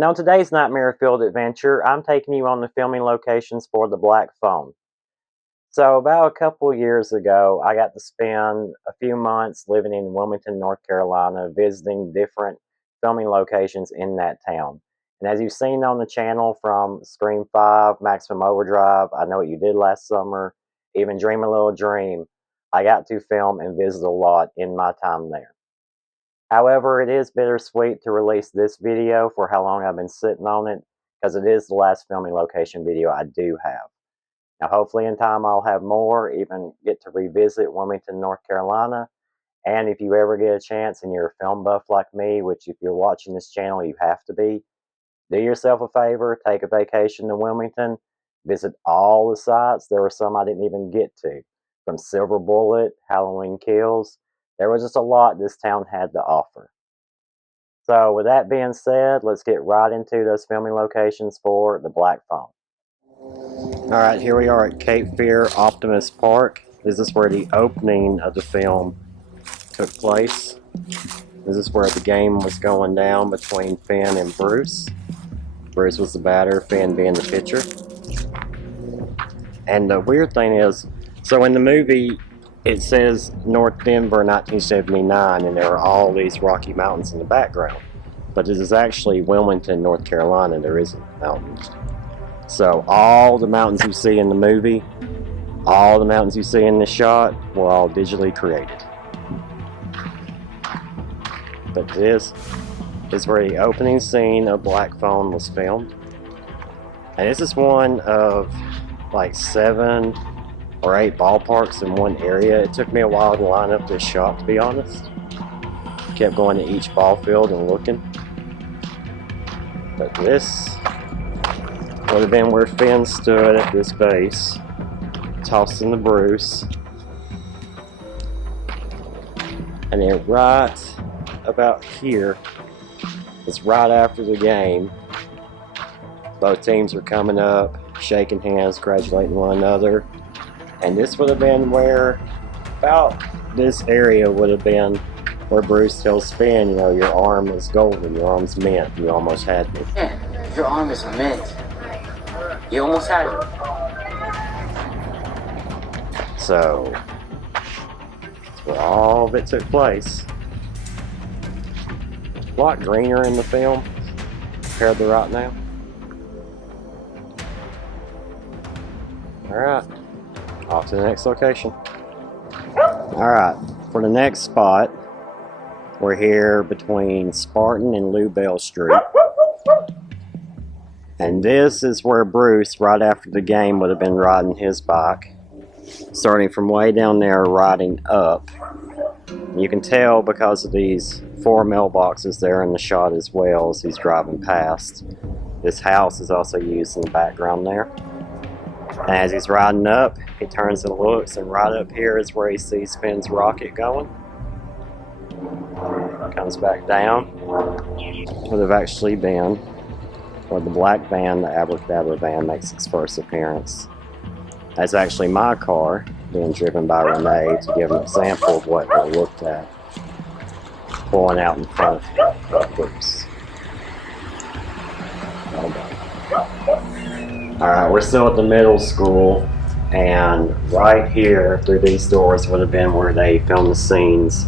And on today's nightmare-filled adventure, I'm taking you on the filming locations for The Black Phone. So about a couple years ago, I got to spend a few months living in Wilmington, North Carolina, visiting different filming locations in that town. And as you've seen on the channel from Scream 5, Maximum Overdrive, I Know What You Did Last Summer, even Dream a Little Dream, I got to film and visit a lot in my time there. However, it is bittersweet to release this video for how long I've been sitting on it, because it is the last filming location video I do have. Now, hopefully in time I'll have more, even get to revisit Wilmington, North Carolina. And if you ever get a chance and you're a film buff like me, which if you're watching this channel you have to be, do yourself a favor, take a vacation to Wilmington, visit all the sites. There were some I didn't even get to, from Silver Bullet, Halloween Kills. There was just a lot this town had to offer. So with that being said, let's get right into those filming locations for The Black Phone. Alright, here we are at Cape Fear Optimus Park. This is where the opening of the film took place. This is where the game was going down between Finn and Bruce. Bruce was the batter, Finn being the pitcher. And the weird thing is, so in the movie, it says North Denver 1979, and there are all these Rocky Mountains in the background. But this is actually Wilmington, North Carolina. There isn't mountains. So all the mountains you see in the movie, all the mountains you see in the shot, were all digitally created. But this is where the opening scene of Black Phone was filmed. And this is one of like 7 or 8 ballparks in one area. It took me a while to line up this shot, to be honest. Kept going to each ball field and looking. But this would have been where Finn stood at this base, tossing the Bruce. And then right about here is right after the game. Both teams are coming up, shaking hands, congratulating one another. And this would have been where, about this area would have been where Bruce tells Finn, you know, your arm is golden, your arm's mint, you almost had me. Yeah, your arm is mint. You almost had it. So, that's where all of it took place. A lot greener in the film compared to right now. Alright, off to the next location. Alright, for the next spot, we're here between Spartan and Lou Bell Street. And this is where Bruce, right after the game, would have been riding his bike. Starting from way down there, riding up. You can tell because of these 4 mailboxes there in the shot as well as he's driving past. This house is also used in the background there. And as he's riding up, he turns and looks, and right up here is where he sees Finn's rocket going. Comes back down. Would have actually been where the black van, the Abracadabra van, makes its first appearance. That's actually my car, being driven by Renee, to give an example of what we looked at pulling out in front of Bruce. Alright, we're still at the middle school, and right here through these doors would have been where they filmed the scenes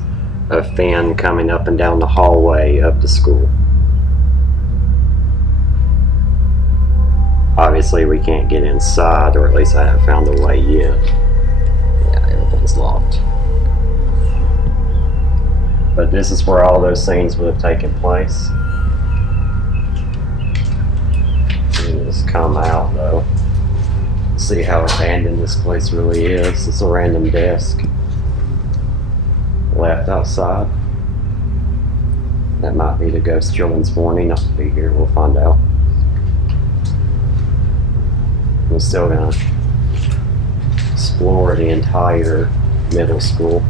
of Finn coming up and down the hallway of the school. Obviously we can't get inside, or at least I haven't found a way yet. Yeah, everything's locked. But this is where all those scenes would have taken place. Just come out though. See how abandoned this place really is. It's a random desk left outside. That might be the Ghost Children's warning not to be here. We'll find out. I'm still gonna explore the entire middle school.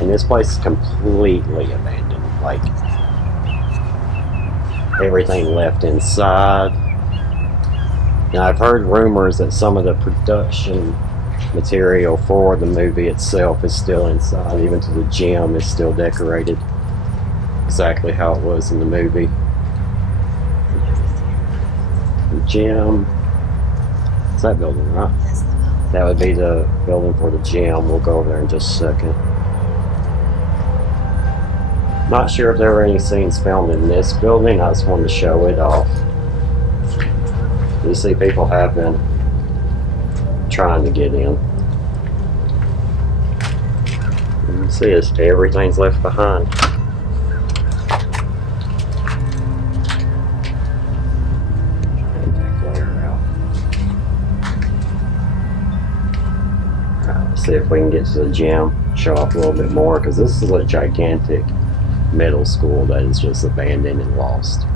And this place is completely abandoned. Like, everything left inside. Now, I've heard rumors that some of the production material for the movie itself is still inside. Even to the gym is still decorated. exactly how it was in the movie. The gym. It's that building, right? That's the building. That would be the building for the gym. We'll go over there in just a second. Not sure if there were any scenes filmed in this building. I just wanted to show it off. You see people have been trying to get in. You see this, everything's left behind. Let's see if we can get to the gym, show off a little bit more, because this is a gigantic middle school that is just abandoned and lost.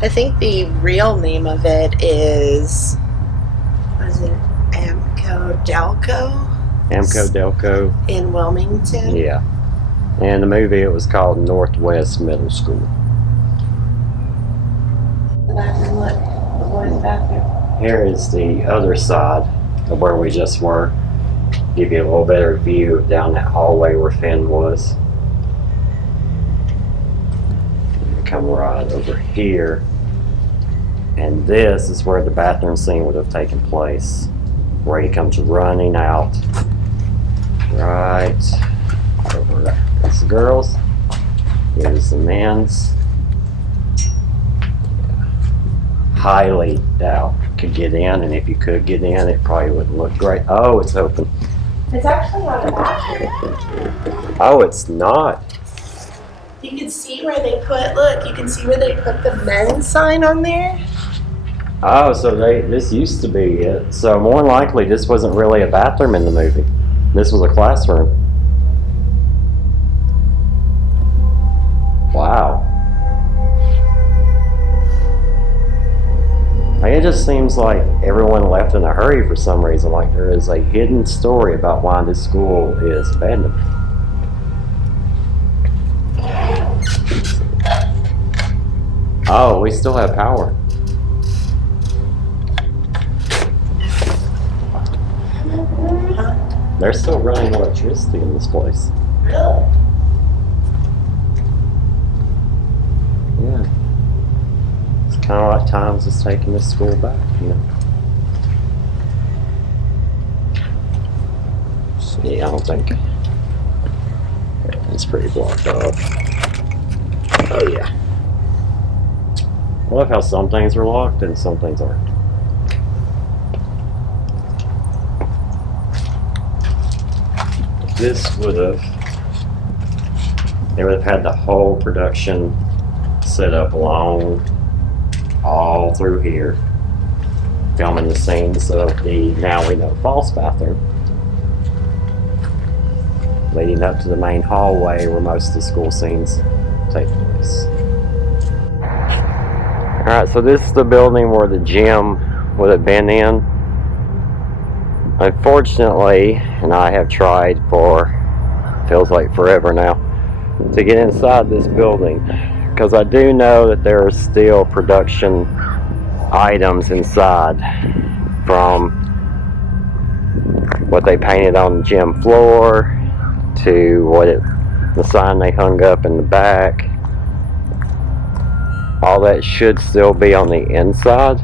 I think the real name of it is, what is it, Amco Delco in Wilmington. Yeah. In the movie it was called Northwest Middle School. The bathroom, look, the boys' bathroom. Here is the other side of where we just were. Give you a little better view of down that hallway where Finn was. Come right over here. And this is where the bathroom scene would have taken place. Where he comes running out. Right over there. That's the girls. Here's the men's. Highly doubt could get in, and if you could get in, it probably wouldn't look great. Oh, it's open. It's actually not a bathroom. Oh, it's not. You can see where they put, look, you can see where they put the men's sign on there. Oh, so this used to be it. So more than likely, this wasn't really a bathroom in the movie. This was a classroom. Wow. Like, it just seems like everyone left in a hurry for some reason. Like there is a hidden story about why this school is abandoned. Oh, we still have power. They're still running electricity in this place. Really? Yeah. It's kind of like Times is taking this school back, you know. So, yeah, I don't think everything's pretty blocked off. Oh yeah. I love how some things are locked and some things aren't. This would have, they would have had the whole production set up along all through here, filming the scenes of the Now We Know False bathroom, leading up to the main hallway where most of the school scenes take place. Alright, so this is the building where the gym would have been in. Unfortunately, and I have tried for, feels like forever now, to get inside this building, because I do know that there are still production items inside, from what they painted on the gym floor to the sign they hung up in the back. All that should still be on the inside.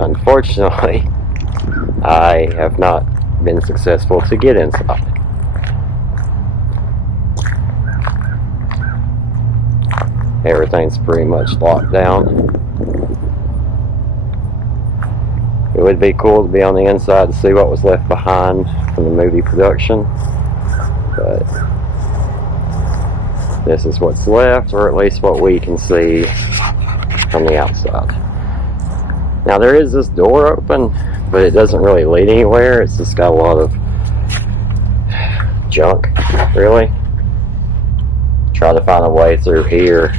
Unfortunately, I have not been successful to get inside. Everything's pretty much locked down. It would be cool to be on the inside to see what was left behind from the movie production, but this is what's left, or at least what we can see from the outside. Now there is this door open, but it doesn't really lead anywhere. It's just got a lot of junk, really. Try to find a way through here.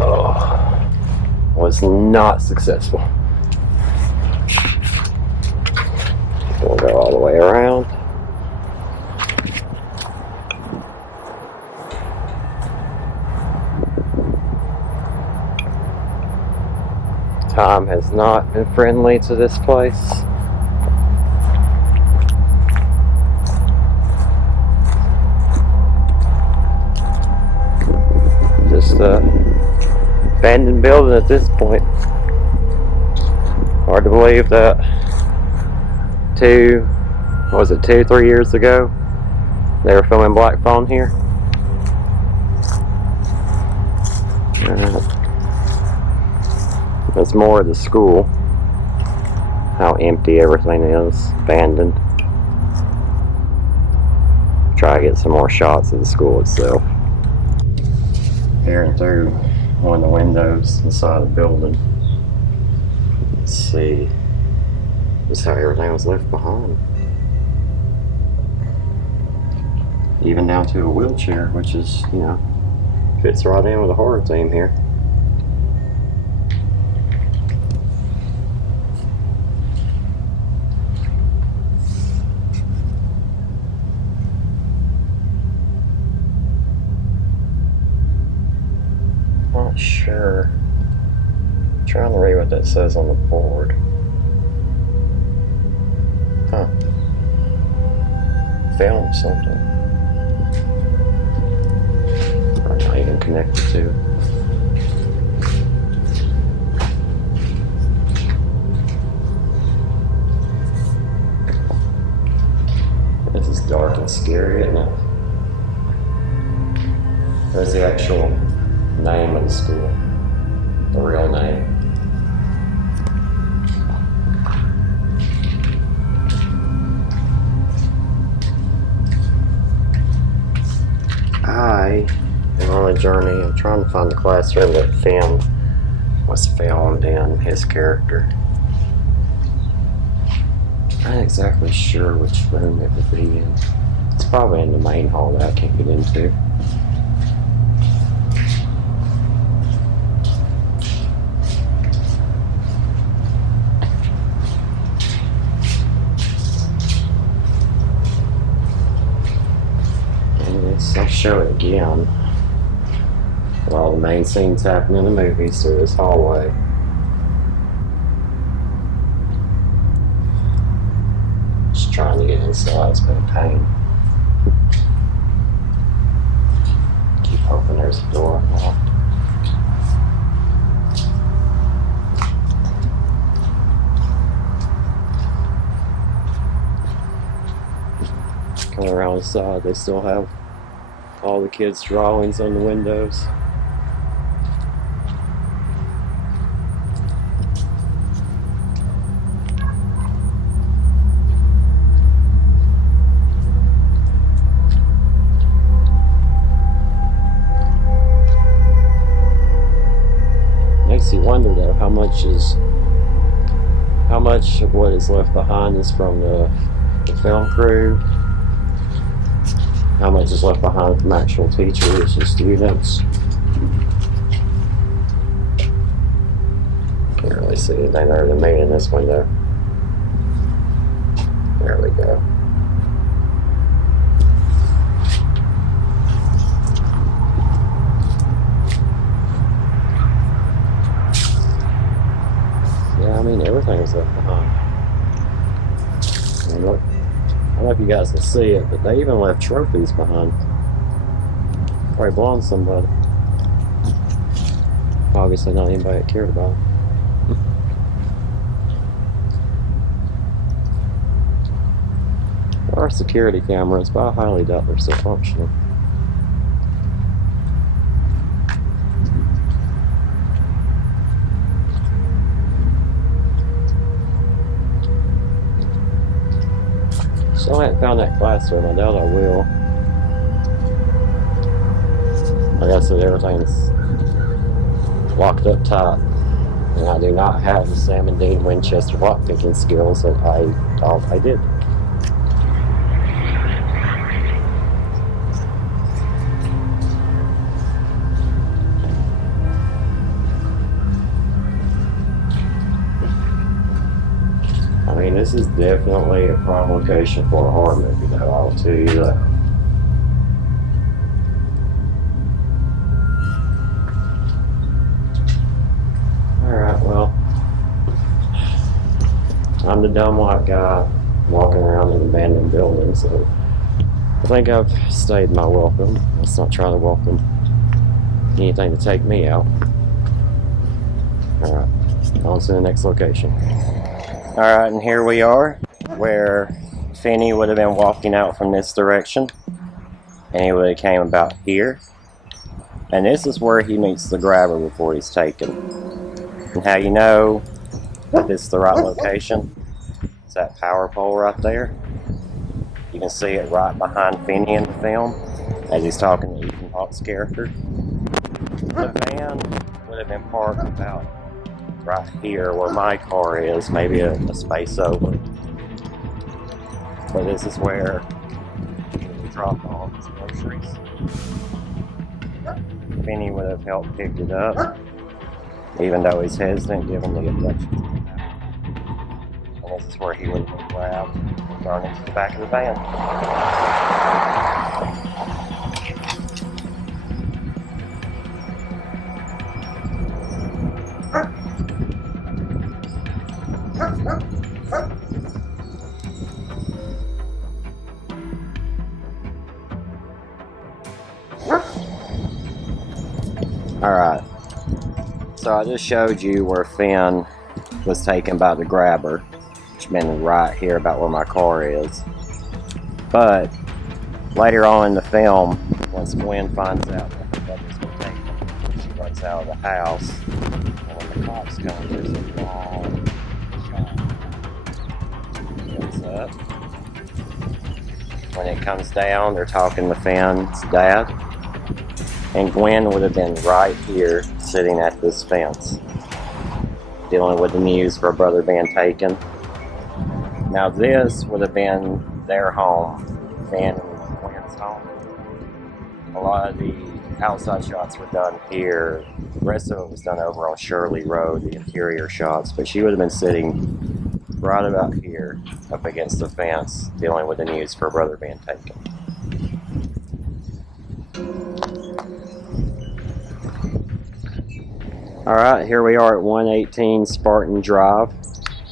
Oh, was not successful. We'll go all the way around. Time has not been friendly to this place. just a abandoned building at this point. Hard to believe that 3 years ago, they were filming Black Phone here. There's more of the school. How empty everything is, abandoned. Try to get some more shots of the school itself. Peering through one of the windows inside the building. Let's see. This is how everything was left behind. Even down to a wheelchair, which is, fits right in with the horror theme here. Not sure. I'm trying to read what that says on the board. Huh. Film something. I'm not even connected to it. This is dark and scary, isn't it? There's the actual name of the school. The real name. I am on a journey. I'm trying to find the classroom that was filmed in his character. I'm not exactly sure which room it would be in. It's probably in the main hall that I can't get into. I'll show it again. All the main scenes happen in the movies through this hallway. Just trying to get inside, it's been a pain. Keep hoping there's a door unlocked. Coming around the side, they still have all the kids' drawings on the windows. Makes you wonder though, how much of what is left behind is from the film crew. How much is left behind from actual teachers and students? Can't really see anything other than me in this window. There we go. Yeah, I mean, everything is left behind. And look. I don't know if you guys can see it, but they even left trophies behind. Probably belong to somebody. Obviously not anybody that cared about it. There are security cameras, but I highly doubt they're still functioning. Still haven't found that classroom. I doubt I will. Like I said, everything's locked up tight. And I do not have the Sam and Dean Winchester lockpicking skills that I thought I did. I mean, this is definitely a prime location for a horror movie, though, I'll tell you that. Alright, well, I'm the dumb white guy walking around an abandoned building, so I think I've stayed my welcome. Let's not try to welcome anything to take me out. Alright, on to the next location. Alright, and here we are, where Finney would have been walking out from this direction, and he would have came about here. And this is where he meets the grabber before he's taken. And how you know that this is the right location? It's that power pole right there. You can see it right behind Finney in the film as he's talking to Ethan Hawke's character. The van would have been parked about right here where my car is, maybe a space over. But this is where he dropped all his groceries. Finney would have helped pick it up, even though he's hesitant given the abduction. And this is where he would have been grabbed and thrown into the back of the van. Alright, so I just showed you where Finn was taken by the grabber, which meant right here about where my car is. But later on in the film, once Gwen finds out that her brother's been taken, she runs out of the house, and when the cops come, there's a long shot. Goes up. When it comes down, they're talking to Finn's dad. And Gwen would have been right here, sitting at this fence, dealing with the news for her brother being taken. Now this would have been their home, Finn and Gwen's home. A lot of the outside shots were done here. The rest of it was done over on Shirley Road, the interior shots. But she would have been sitting right about here, up against the fence, dealing with the news for her brother being taken. Alright, here we are at 118 Spartan Drive.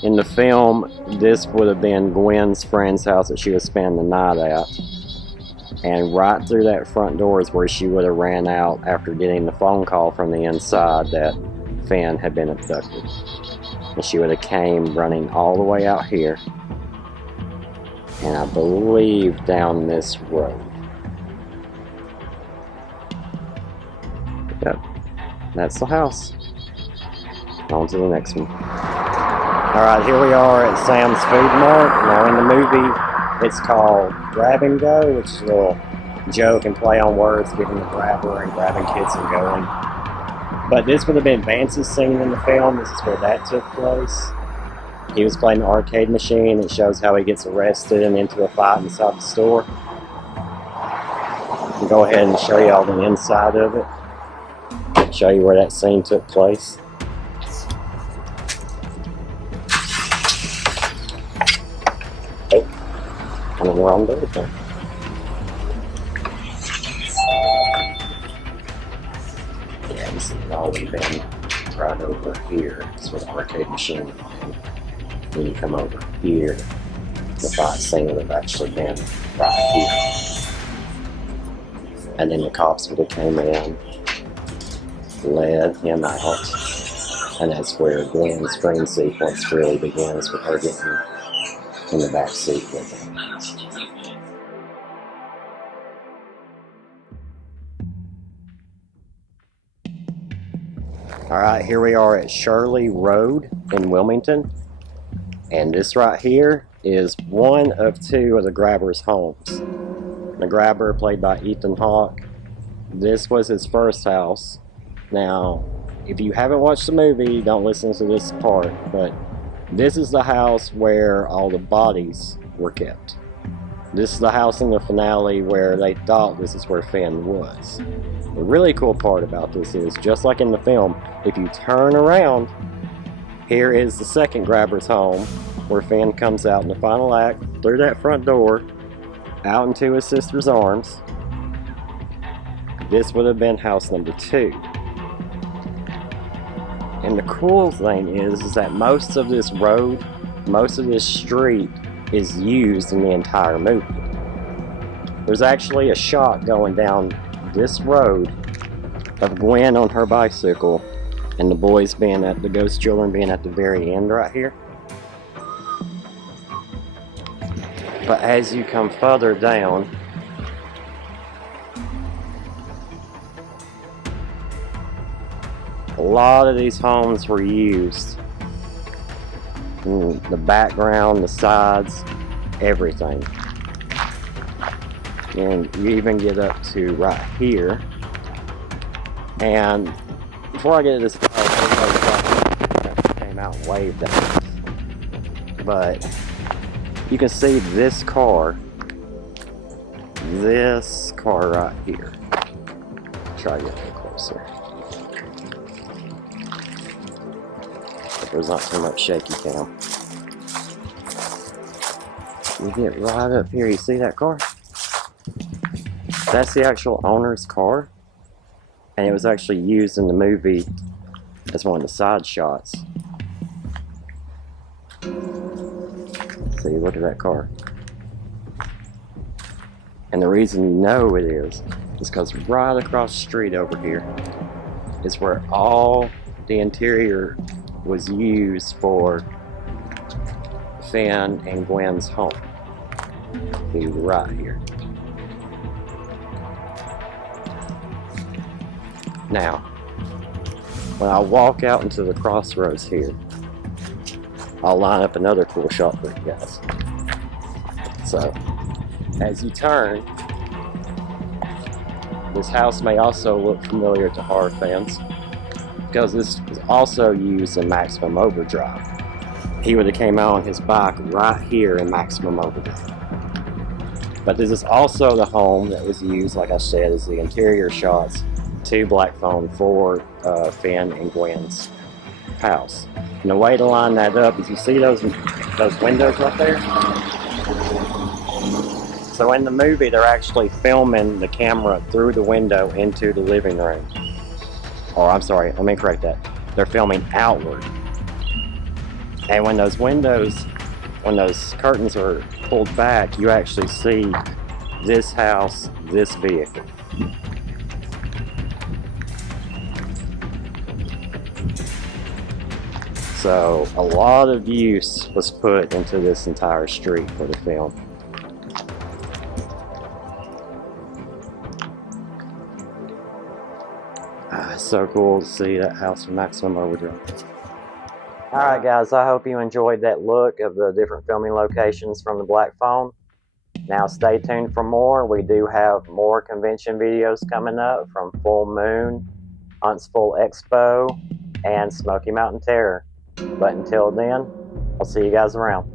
In the film, this would have been Gwen's friend's house that she was spending the night at. And right through that front door is where she would have ran out after getting the phone call from the inside that Finn had been abducted. And she would have came running all the way out here. And I believe down this road. Yep, that's the house. On to the next one. Alright, here we are at Sam's Food Mart. Now in the movie, it's called Grab and Go, which is a little joke and play on words, giving the grabber and grabbing kids and going. But this would have been Vance's scene in the film. This is where that took place. He was playing the arcade machine. It shows how he gets arrested and into a fight inside the store. I'll go ahead and show you all the inside of it. Show you where that scene took place. I don't know where I'm doing it. Yeah, this has all been right over here. That's where the arcade machine is. When you come over here, the fight scene would have actually been right here. And then the cops would have came in, led him out, and that's where Gwen's dream sequence really begins, with her getting in the back seat with him. Alright, here we are at Shirley Road in Wilmington. And this right here is one of two of the grabber's homes. The grabber, played by Ethan Hawke, this was his first house. Now, if you haven't watched the movie, don't listen to this part, but this is the house where all the bodies were kept. This is the house in the finale where they thought this is where Finn was. The really cool part about this is, just like in the film, if you turn around, here is the second grabber's home, where Finn comes out in the final act, through that front door, out into his sister's arms. This would have been house number 2. And the cool thing is that most of this road, most of this street is used in the entire movie. There's actually a shot going down this road of Gwen on her bicycle and the boys being at the ghost children being at the very end right here. But as you come further down, a lot of these homes were used. The background, the sides, everything. And you even get up to right here. And before I get to this car, came out and waved at us. But you can see this car right here. Try to get a little closer. There's not so much shaky cam. You get right up here, you see that car? That's the actual owner's car, and it was actually used in the movie as one of the side shots. See, look at that car. And the reason you know it is because right across the street over here is where all the interior was used for Finn and Gwen's home. Be right here. Now, when I walk out into the crossroads here, I'll line up another cool shot for you guys. So, as you turn, this house may also look familiar to horror fans because this was also used in Maximum Overdrive. He would have came out on his bike right here in Maximum Overdrive. But this is also the home that was used, like I said, as the interior shots to Black Phone for Finn and Gwen's house. And the way to line that up is you see those windows right there? So in the movie, they're actually filming the camera through the window into the living room. Or I'm sorry, let me correct that. They're filming outward. And when those curtains are pulled back, you actually see this house, this vehicle. So a lot of use was put into this entire street for the film. It's so cool to see that house from Maximum Overdrive. Alright guys, I hope you enjoyed that look of the different filming locations from the Black Phone. Now stay tuned for more. We do have more convention videos coming up from Full Moon, Huntsville Expo, and Smoky Mountain Terror. But until then, I'll see you guys around.